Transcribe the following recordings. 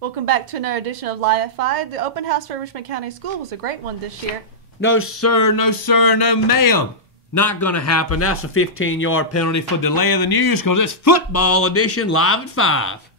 Welcome back to another edition of Live at 5. The open house for Richmond County School was a great one this year. No, sir, no, sir, no, ma'am. Not going to happen. That's a 15-yard penalty for delay of the news because it's football edition Live at 5.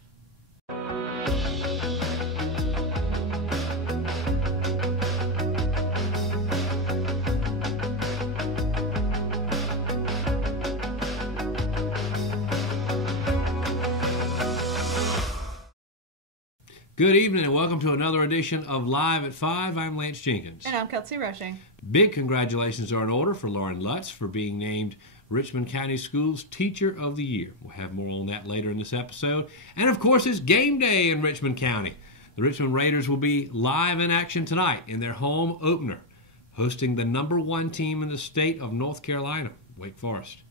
Good evening and welcome to another edition of Live at 5. I'm Lance Jenkins. And I'm Kelsey Rushing. Big congratulations are in order for Lauren Lutz for being named Richmond County Schools Teacher of the Year. We'll have more on that later in this episode. And of course, it's game day in Richmond County. The Richmond Raiders will be live in action tonight in their home opener, hosting the #1 team in the state of North Carolina, Wake Forest.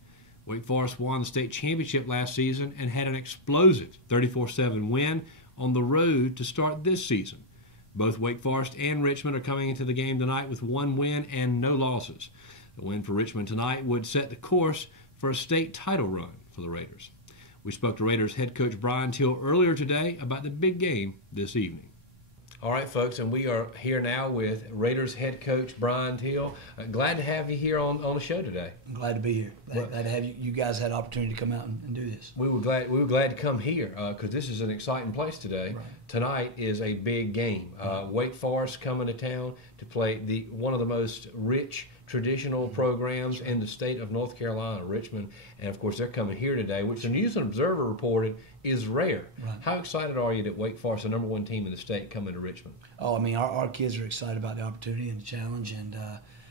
Wake Forest won the state championship last season and had an explosive 34-7 win on the road to start this season. Both Wake Forest and Richmond are coming into the game tonight with 1 win and no losses. The win for Richmond tonight would set the course for a state title run for the Raiders. We spoke to Raiders head coach Brian Till earlier today about the big game this evening. All right, folks, and we are here now with Raiders head coach Brian Till. Glad to have you here on the show today. I'm glad to be here. Glad to have you guys had the opportunity to come out and do this. We were glad to come here because this is an exciting place today. Right. Tonight is a big game. Wake Forest coming to town to play one of the most rich traditional programs in the state of North Carolina, Richmond, and of course they're coming here today, which the News and Observer reported is rare. Right. How excited are you that Wake Forest, the #1 team in the state, coming to Richmond? Oh, I mean, our kids are excited about the opportunity and the challenge, and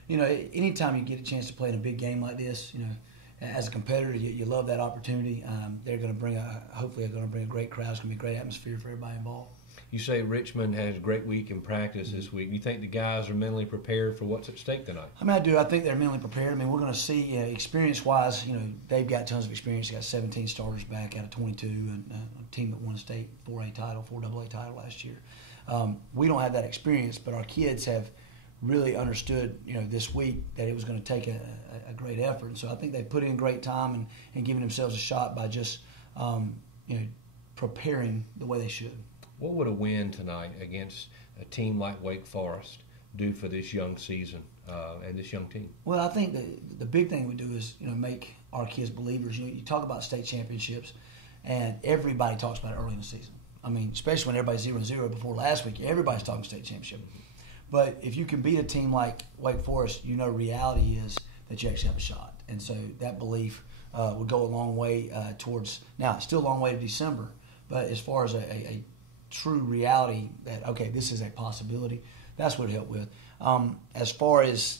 anytime you get a chance to play in a big game like this, as a competitor, you love that opportunity. They're going to hopefully they're going to bring a great crowd. It's going to be a great atmosphere for everybody involved. You say Richmond has a great week in practice this week. You think the guys are mentally prepared for what's at stake tonight? I mean, I do. I think they're mentally prepared. I mean, we're going to see experience-wise. They've got tons of experience. They got 17 starters back out of 22, and a team that won a state 4AA title last year. We don't have that experience, but our kids have really understood, this week that it was going to take a great effort. And so I think they put in great time and giving themselves a shot by just, preparing the way they should. What would a win tonight against a team like Wake Forest do for this young season and this young team? Well, I think the big thing we do is make our kids believers. You talk about state championships, and everybody talks about it early in the season. I mean, especially when everybody's 0-0 before last week, everybody's talking state championship. But if you can beat a team like Wake Forest, reality is that you actually have a shot. And so that belief would go a long way towards. Now, it's still a long way to December, but as far as a true reality that, okay, this is a possibility, that's what it helped with. As far as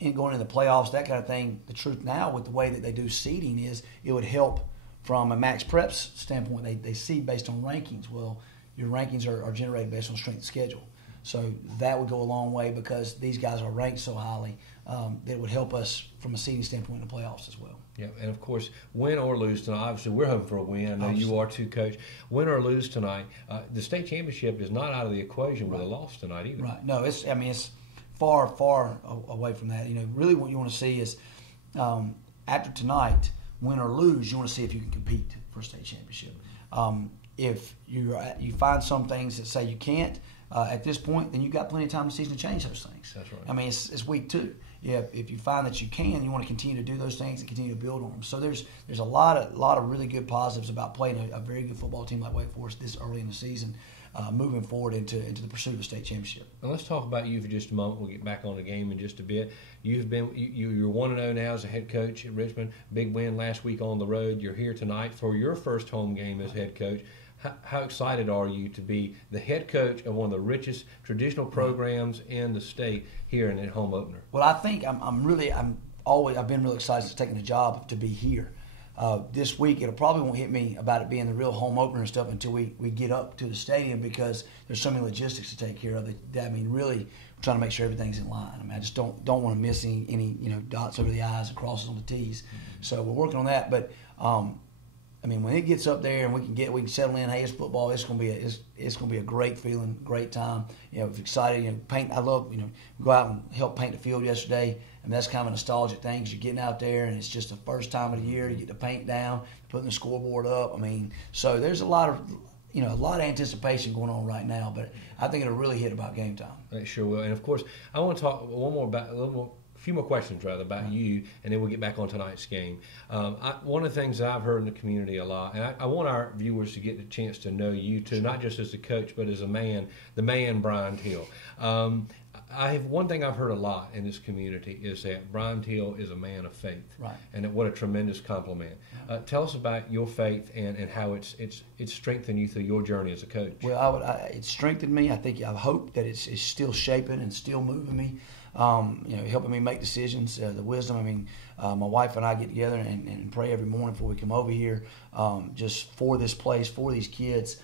going into the playoffs, that kind of thing, the truth now with the way that they do seeding is it would help from a Max Prep's standpoint. They seed based on rankings. Well, your rankings are generated based on strength of schedule. So that would go a long way because these guys are ranked so highly that it would help us from a seeding standpoint in the playoffs as well. Yeah, and of course, win or lose tonight, obviously we're hoping for a win. I know you are too, Coach. Win or lose tonight, the state championship is not out of the equation with a loss tonight either. Right. No, it's far, far away from that. Really what you want to see is after tonight, win or lose, you want to see if you can compete for a state championship. If you find some things that say you can't at this point, then you've got plenty of time in the season to change those things. That's right. I mean, it's week 2. Yeah, if you find that you can, you want to continue to do those things and continue to build on them. So there's a lot of really good positives about playing a very good football team like Wake Forest this early in the season, moving forward into the pursuit of the state championship. And let's talk about you for just a moment. We'll get back on the game in just a bit. You're 1-0 now as a head coach at Richmond. Big win last week on the road. You're here tonight for your first home game as head coach. How excited are you to be the head coach of one of the richest traditional programs in the state here in the home opener? Well, I think I've been really excited since taking the job to be here. This week, it'll probably won't hit me about it being the real home opener and stuff until we get up to the stadium because there's so many logistics to take care of. Really, we're trying to make sure everything's in line. I just don't want to miss any dots over the I's and crosses on the T's. Mm-hmm. So we're working on that, but. When it gets up there and we can settle in, hey, it's football. It's gonna be a great feeling, great time. Excited. Paint. I love. Go out and help paint the field yesterday. That's kind of a nostalgic thing because you're getting out there and it's just the first time of the year you get the paint down, putting the scoreboard up. So there's a lot of a lot of anticipation going on right now, but I think it'll really hit about game time. It sure will. And of course, I want to talk a few more questions rather about you, and then we'll get back on tonight's game. One of the things that I've heard in the community a lot, and I want our viewers to get the chance to know you too, not just as a coach, but as a man, the man Brian Till. One thing I've heard a lot in this community is that Brian Till is a man of faith, right? And what a tremendous compliment. Tell us about your faith and how it's strengthened you through your journey as a coach. Well, it strengthened me. I hope that it's still shaping and still moving me. Helping me make decisions. The wisdom. I mean, my wife and I get together and pray every morning before we come over here, just for this place, for these kids,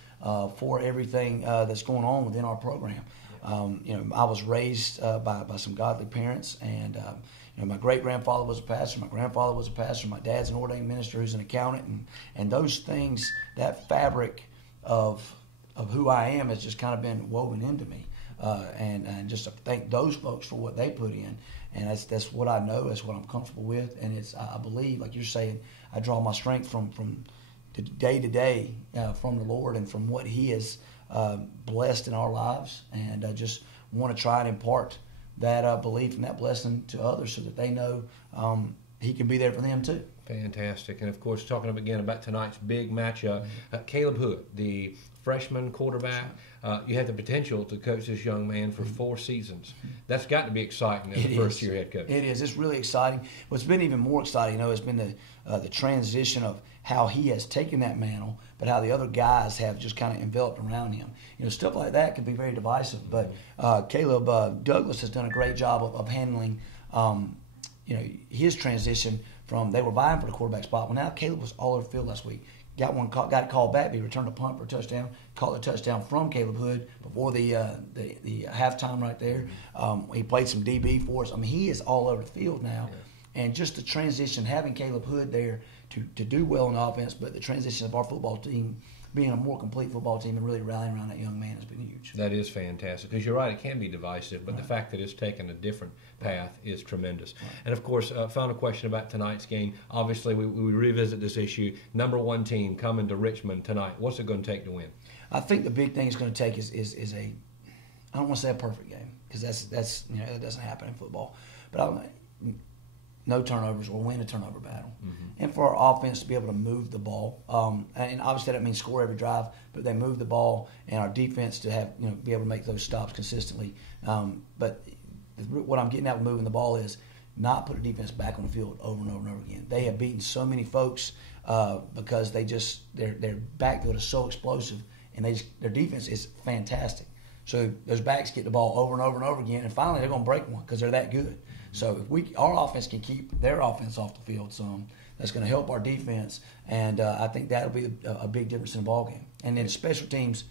for everything that's going on within our program. I was raised by some godly parents, and my great-grandfather was a pastor, my grandfather was a pastor, my dad's an ordained minister who's an accountant, and those things, that fabric of who I am has just kind of been woven into me. And just to thank those folks for what they put in, and that's what I know, that's what I'm comfortable with, and I believe, like you're saying, I draw my strength from day to day from the Lord and from what He has blessed in our lives, and I just want to try and impart that belief and that blessing to others so that they know He can be there for them too. Fantastic. And of course, talking again about tonight's big matchup, Caleb Hood, the freshman quarterback, you have the potential to coach this young man for 4 seasons. That's got to be exciting as a first-year head coach. It is. It's really exciting. What's been even more exciting, has been the transition of how he has taken that mantle, but how the other guys have just kind of enveloped around him. Stuff like that can be very divisive, but Caleb Douglas has done a great job of handling, his transition from they were vying for the quarterback spot. Well, now Caleb was all over the field last week. Got it called back. He returned a punt for a touchdown. Caught the touchdown from Caleb Hood before the halftime right there. He played some DB for us. I mean, he is all over the field now. Yeah. And just the transition, having Caleb Hood there to do well in offense, but the transition of our football team being a more complete football team and really rallying around that young man has been huge. That is fantastic, because you're right, it can be divisive, but the fact that it's taken a different path is tremendous. Right. And of course, final question about tonight's game. Obviously, we revisit this issue. Number 1 team coming to Richmond tonight. What's it going to take to win? I think the big thing it's going to take is a, I don't want to say a perfect game, because that's that doesn't happen in football, but no turnovers or win a turnover battle. Mm-hmm. And for our offense to be able to move the ball. And obviously that means score every drive, but they move the ball, and our defense to have, be able to make those stops consistently. But what I'm getting at with moving the ball is not put a defense back on the field over and over and over again. They have beaten so many folks because their backfield is so explosive, and their defense is fantastic. So those backs get the ball over and over and over again, and finally they're going to break one because they're that good. So if our offense can keep their offense off the field some, that's going to help our defense, and I think that'll be a big difference in the ball game. And then special teams,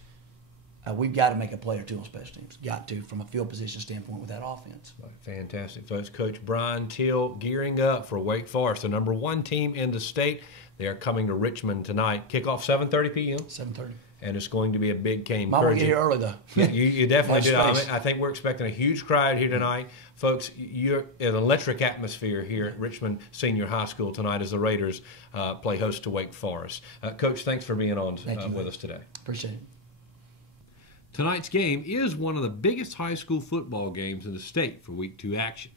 we've got to make a play or two on special teams. Got to, from a field position standpoint with that offense. Fantastic. So it's Coach Brian Till gearing up for Wake Forest, the number 1 team in the state. They are coming to Richmond tonight. Kickoff 7:30 p.m. 7:30. And it's going to be a big game. Might want to get here early, though. You definitely do. I think we're expecting a huge crowd here tonight. Folks, you're an electric atmosphere here at Richmond Senior High School tonight as the Raiders play host to Wake Forest. Coach, thanks for being on with us today. Appreciate it. Tonight's game is one of the biggest high school football games in the state for Week 2 action.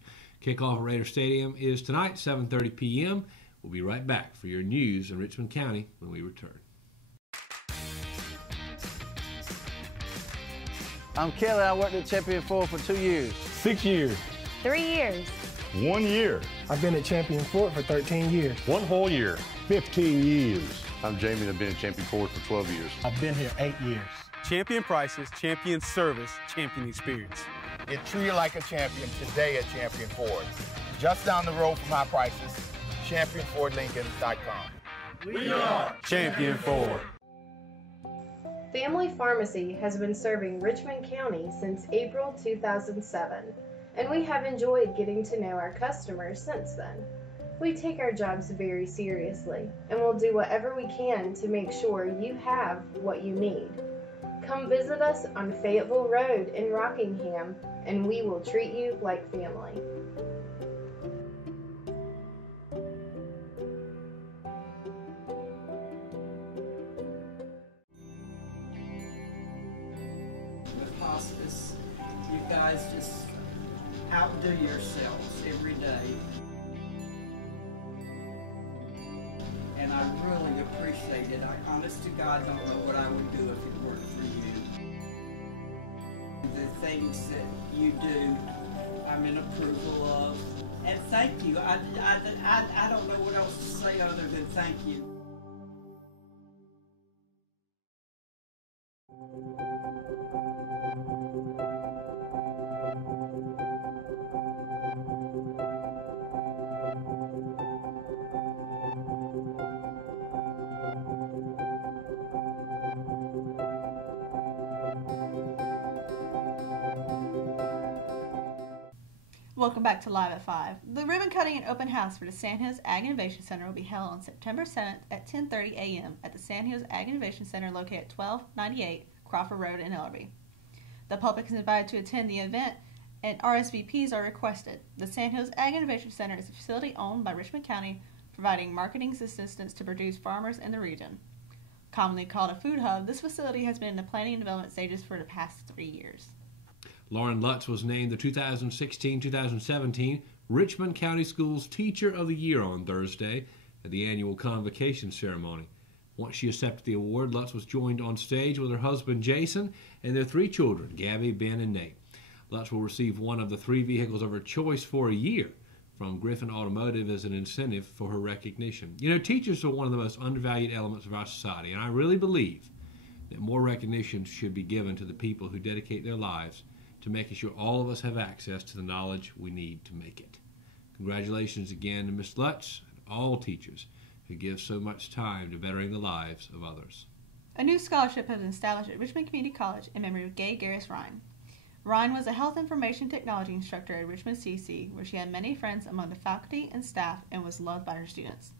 Kickoff at Raider Stadium is tonight, 7:30 p.m. We'll be right back for your news in Richmond County when we return. I'm Kelly. I worked at Champion 4 for 2 years. 6 years. 3 years. 1 year. I've been at Champion Fort for 13 years. 1 whole year. 15 years. I'm Jamie, and I've been at Champion Ford for 12 years. I've been here 8 years. Champion prices, champion service, champion experience. Get treated like a champion today at Champion Ford. Just down the road from high prices, championfordlincoln.com. We are Champion Ford. Family Pharmacy has been serving Richmond County since April 2007, and we have enjoyed getting to know our customers since then. We take our jobs very seriously, and will do whatever we can to make sure you have what you need. Come visit us on Fayetteville Road in Rockingham, and we will treat you like family. process. You guys just outdo yourselves every day. And I really appreciate it. I honest to God don't know what I would do if it weren't for you. The things that you do, I'm in approval of. And thank you. I don't know what else to say other than thank you. Welcome back to Live at 5. The ribbon cutting and open house for the Sandhills Ag Innovation Center will be held on September 7th at 10:30 a.m. at the Sandhills Ag Innovation Center located at 1298 Crawford Road in Ellerby. The public is invited to attend the event and RSVPs are requested. The Sandhills Ag Innovation Center is a facility owned by Richmond County, providing marketing assistance to produce farmers in the region. Commonly called a food hub, this facility has been in the planning and development stages for the past 3 years. Lauren Lutz was named the 2016-2017 Richmond County Schools Teacher of the Year on Thursday at the annual convocation ceremony. Once she accepted the award, Lutz was joined on stage with her husband Jason and their 3 children, Gabby, Ben, and Nate. Lutz will receive one of the 3 vehicles of her choice for a year from Griffin Automotive as an incentive for her recognition. You know, teachers are one of the most undervalued elements of our society, and I really believe that more recognition should be given to the people who dedicate their lives to making sure all of us have access to the knowledge we need to make it. Congratulations again to Ms. Lutz and all teachers who give so much time to bettering the lives of others. A new scholarship has been established at Richmond Community College in memory of Gay Garris Ryan. Ryan was a health information technology instructor at Richmond CC, where she had many friends among the faculty and staff and was loved by her students.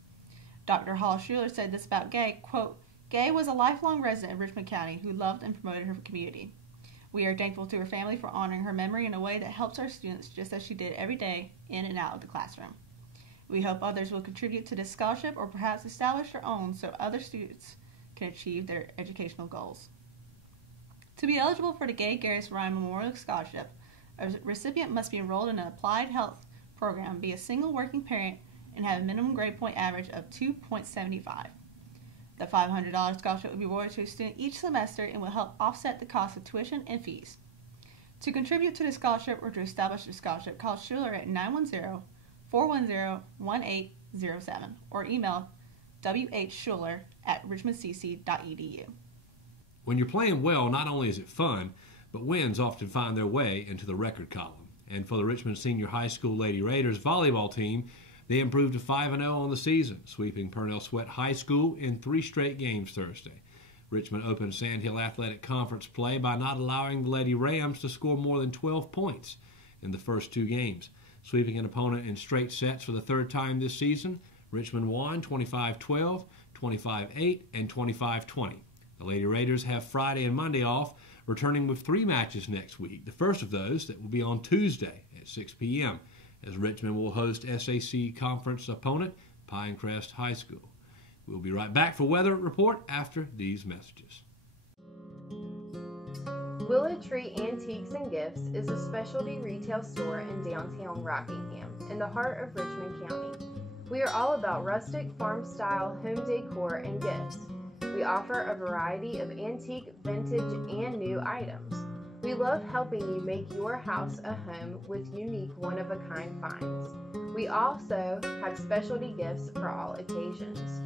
Dr. Hall Schuler said this about Gay, quote, "Gay was a lifelong resident of Richmond County who loved and promoted her community. We are thankful to her family for honoring her memory in a way that helps our students just as she did every day in and out of the classroom. We hope others will contribute to this scholarship or perhaps establish their own so other students can achieve their educational goals." To be eligible for the Gay Garris Ryan Memorial Scholarship, a recipient must be enrolled in an applied health program, be a single working parent, and have a minimum grade point average of 2.75. The $500 scholarship will be awarded to a student each semester and will help offset the cost of tuition and fees. To contribute to the scholarship or to establish the scholarship, call Schuler at 910-410-1807 or email whschuler@richmondcc.edu. When you're playing well, not only is it fun, but wins often find their way into the record column. And for the Richmond Senior High School Lady Raiders volleyball team, they improved to 5-0 on the season, sweeping Purnell Sweat High School in 3 straight games Thursday. Richmond opened Sandhill Athletic Conference play by not allowing the Lady Rams to score more than 12 points in the first 2 games. Sweeping an opponent in straight sets for the 3rd time this season, Richmond won 25-12, 25-8, and 25-20. The Lady Raiders have Friday and Monday off, returning with 3 matches next week. The first of those that will be on Tuesday at 6 p.m., as Richmond will host SAC conference opponent Pinecrest High School. We'll be right back for Weather Report after these messages. Willow Tree Antiques and Gifts is a specialty retail store in downtown Rockingham, in the heart of Richmond County. We are all about rustic, farm-style home decor and gifts. We offer a variety of antique, vintage, and new items. We love helping you make your house a home with unique, one-of-a-kind finds. We also have specialty gifts for all occasions.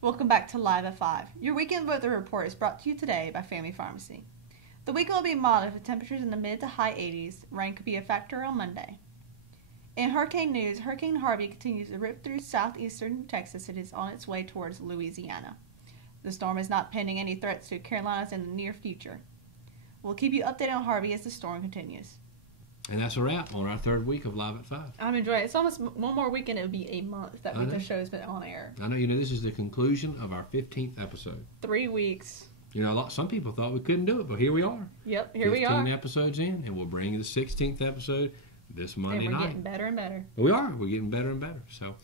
Welcome back to Live at 5. Your weekend weather report is brought to you today by Family Pharmacy. The weekend will be mild with temperatures in the mid to high 80s. Rain could be a factor on Monday. In hurricane news, Hurricane Harvey continues to rip through southeastern Texas. It is on its way towards Louisiana. The storm is not pending any threats to Carolinas in the near future. We'll keep you updated on Harvey as the storm continues. And that's a wrap on our third week of Live at 5. I'm enjoying it. It's almost one more weekend. It would be a month that the show's been on air. I know. This is the conclusion of our 15th episode. 3 weeks. Some people thought we couldn't do it, but here we are. Yep, here we are. 15 episodes in, and we'll bring you the 16th episode this Monday night. And we're getting better and better. We are. We're getting better and better. So,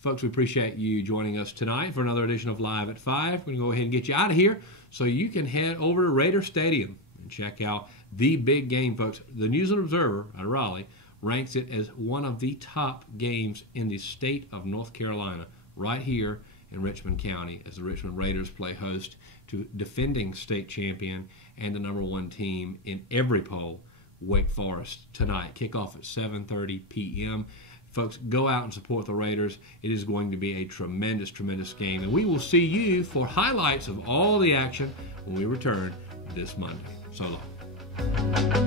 folks, we appreciate you joining us tonight for another edition of Live at 5. We're going to go ahead and get you out of here so you can head over to Raider Stadium and check out the big game, folks. The News and Observer out of Raleigh ranks it as one of the top games in the state of North Carolina, right here in Richmond County, as the Richmond Raiders play host to defending state champion and the #1 team in every poll, Wake Forest, tonight. Kickoff at 7:30 p.m. Folks, go out and support the Raiders. It is going to be a tremendous, tremendous game. And we will see you for highlights of all the action when we return this Monday. So long.